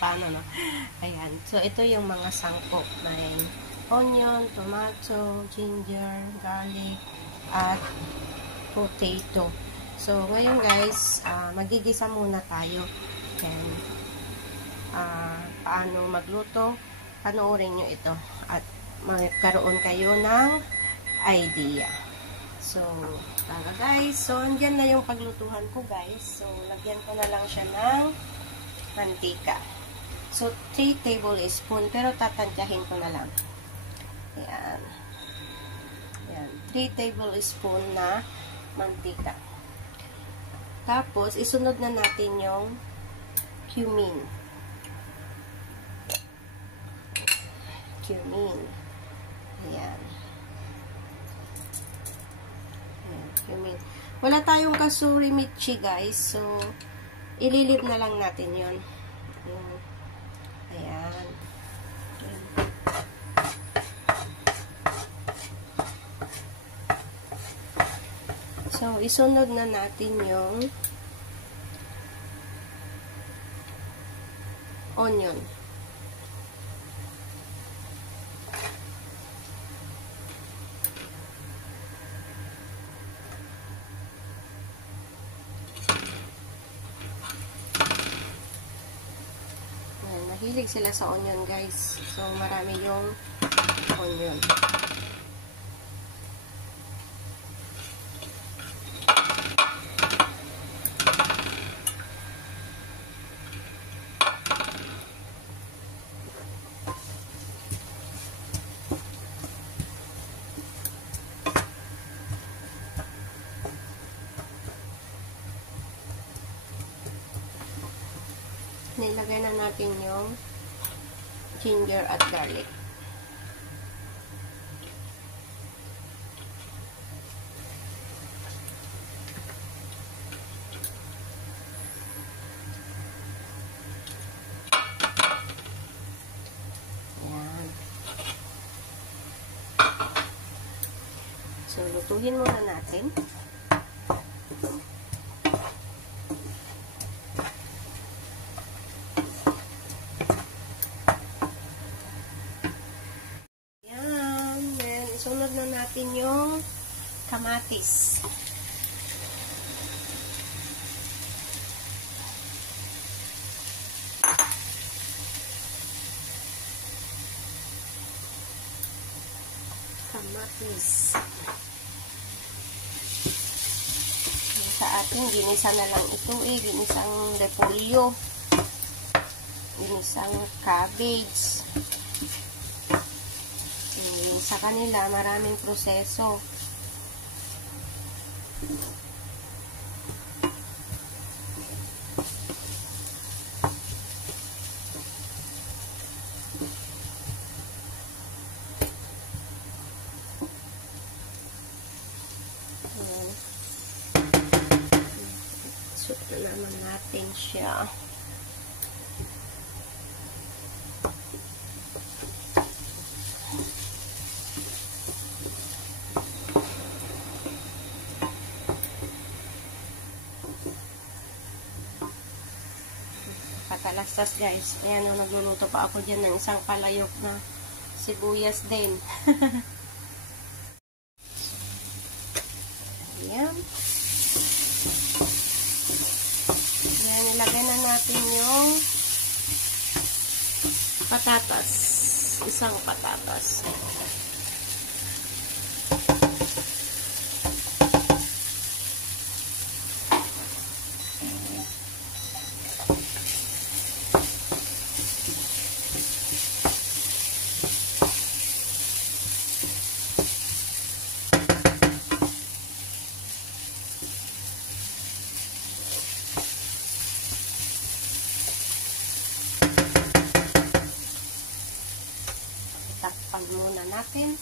paano, no? Ayan. So, ito yung mga sangkop. May onion, tomato, ginger, garlic, at potato. So, ngayon guys, magigisa muna tayo. And, paano magluto, panoorin nyo ito. At magkaroon kayo ng idea. So, tara guys. So, andyan na yung paglutuhan ko guys. So, lagyan ko na lang siya ng mantika. So, 3 tablespoon. Pero tatantyahin ko na lang. Ayan. Ayan. 3 tablespoon na mantika. Tapos, isunod na natin yung cumin. Cumin. Ayan. Ayan, cumin. Wala tayong kasuri michi, guys. So, ililib na lang natin yun. Ayan. So, isunod na natin yung onion. Ayan, mahilig sila sa onion, guys. So, marami yung onion. Nilagay na natin yung ginger at garlic. Ayan. So, lutuhin muna natin. Sunod na natin yung kamatis. Kamatis. Sa atin, ginisa na lang ito ginisang repolyo. Ginisang cabbage. Sa kanila, maraming proseso. So, naman natin siya. Patalastas guys. Ayan, nagluluto pa ako dyan ng isang palayok na sibuyas din. Ayan. Ayan, nilagay na natin yung patatas. Isang patatas. Takpan muna natin.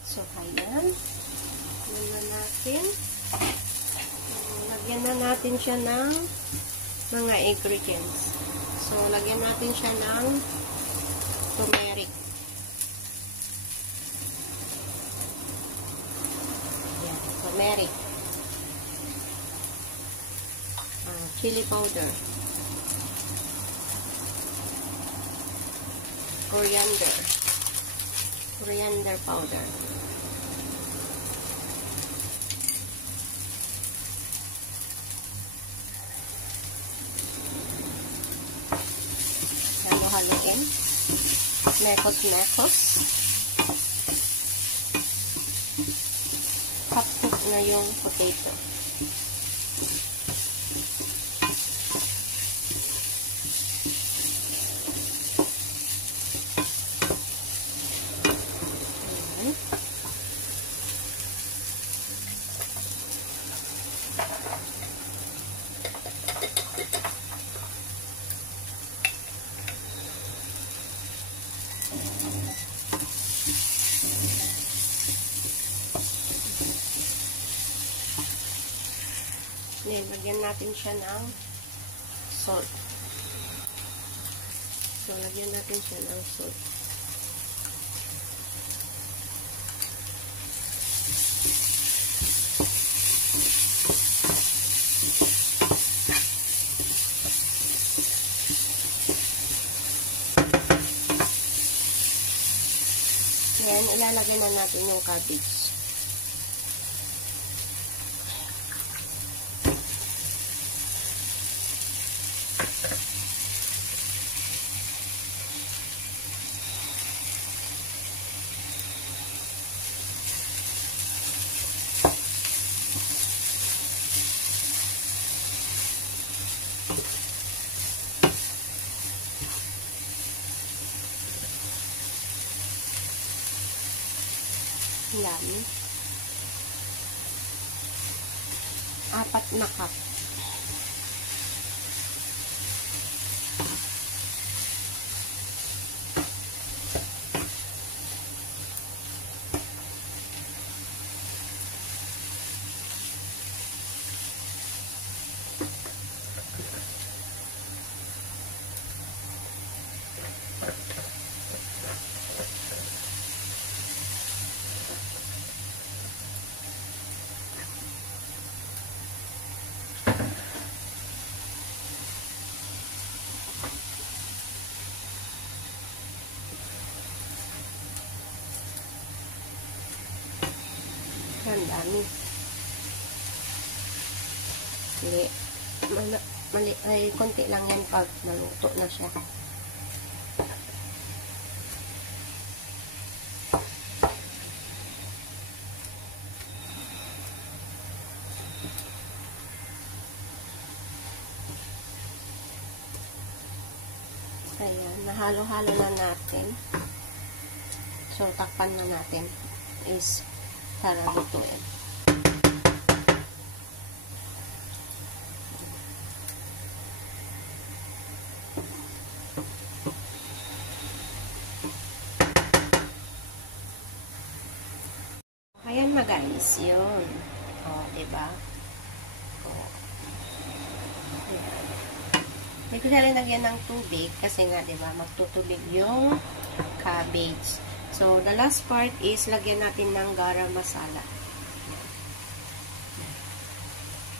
So, ayan. Muna natin. Lagyan na natin siya ng mga ingredients. So, lagyan natin siya ng turmeric. Ayan, turmeric. chili powder, coriander powder, halo-haloin, mekos-mekos. Half cook na yung potato. Yan, lagyan natin siya ng salt. So, lagyan natin siya ng salt. Yan, ilalagay na natin yung cabbage. Dami. 4 na cup. Ang dami. Mali, ay, konti lang yan pag naluto na siya. Ayan, nahalo-halo na natin. So, takpan na natin is para lutuin. Ayan na guys, yun. O, diba? O. Ayan. Hindi ko na rin lagyan ng tubig kasi nga, diba, magtutubig yung cabbage. So, the last part is lagyan natin ng garam masala.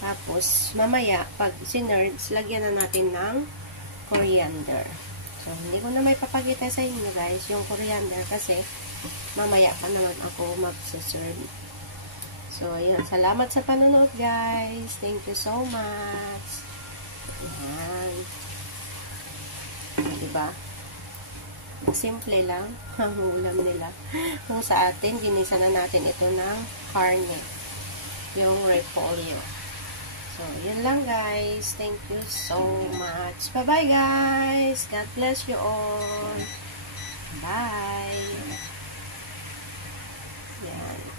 Tapos, mamaya, pag sinerds, lagyan na natin ng coriander. So, hindi ko na may papakita sa inyo guys, yung coriander kasi mamaya pa naman ako mag-serve. So, ayun. Salamat sa panonood guys. Thank you so much. Ayan. Diba? Simple lang ang ulam nila. Kung sa atin, ginisa na natin ito ng carne. Yung repolyo. So, yun lang guys. Thank you so much. Bye-bye guys. God bless you all. Bye. Yan.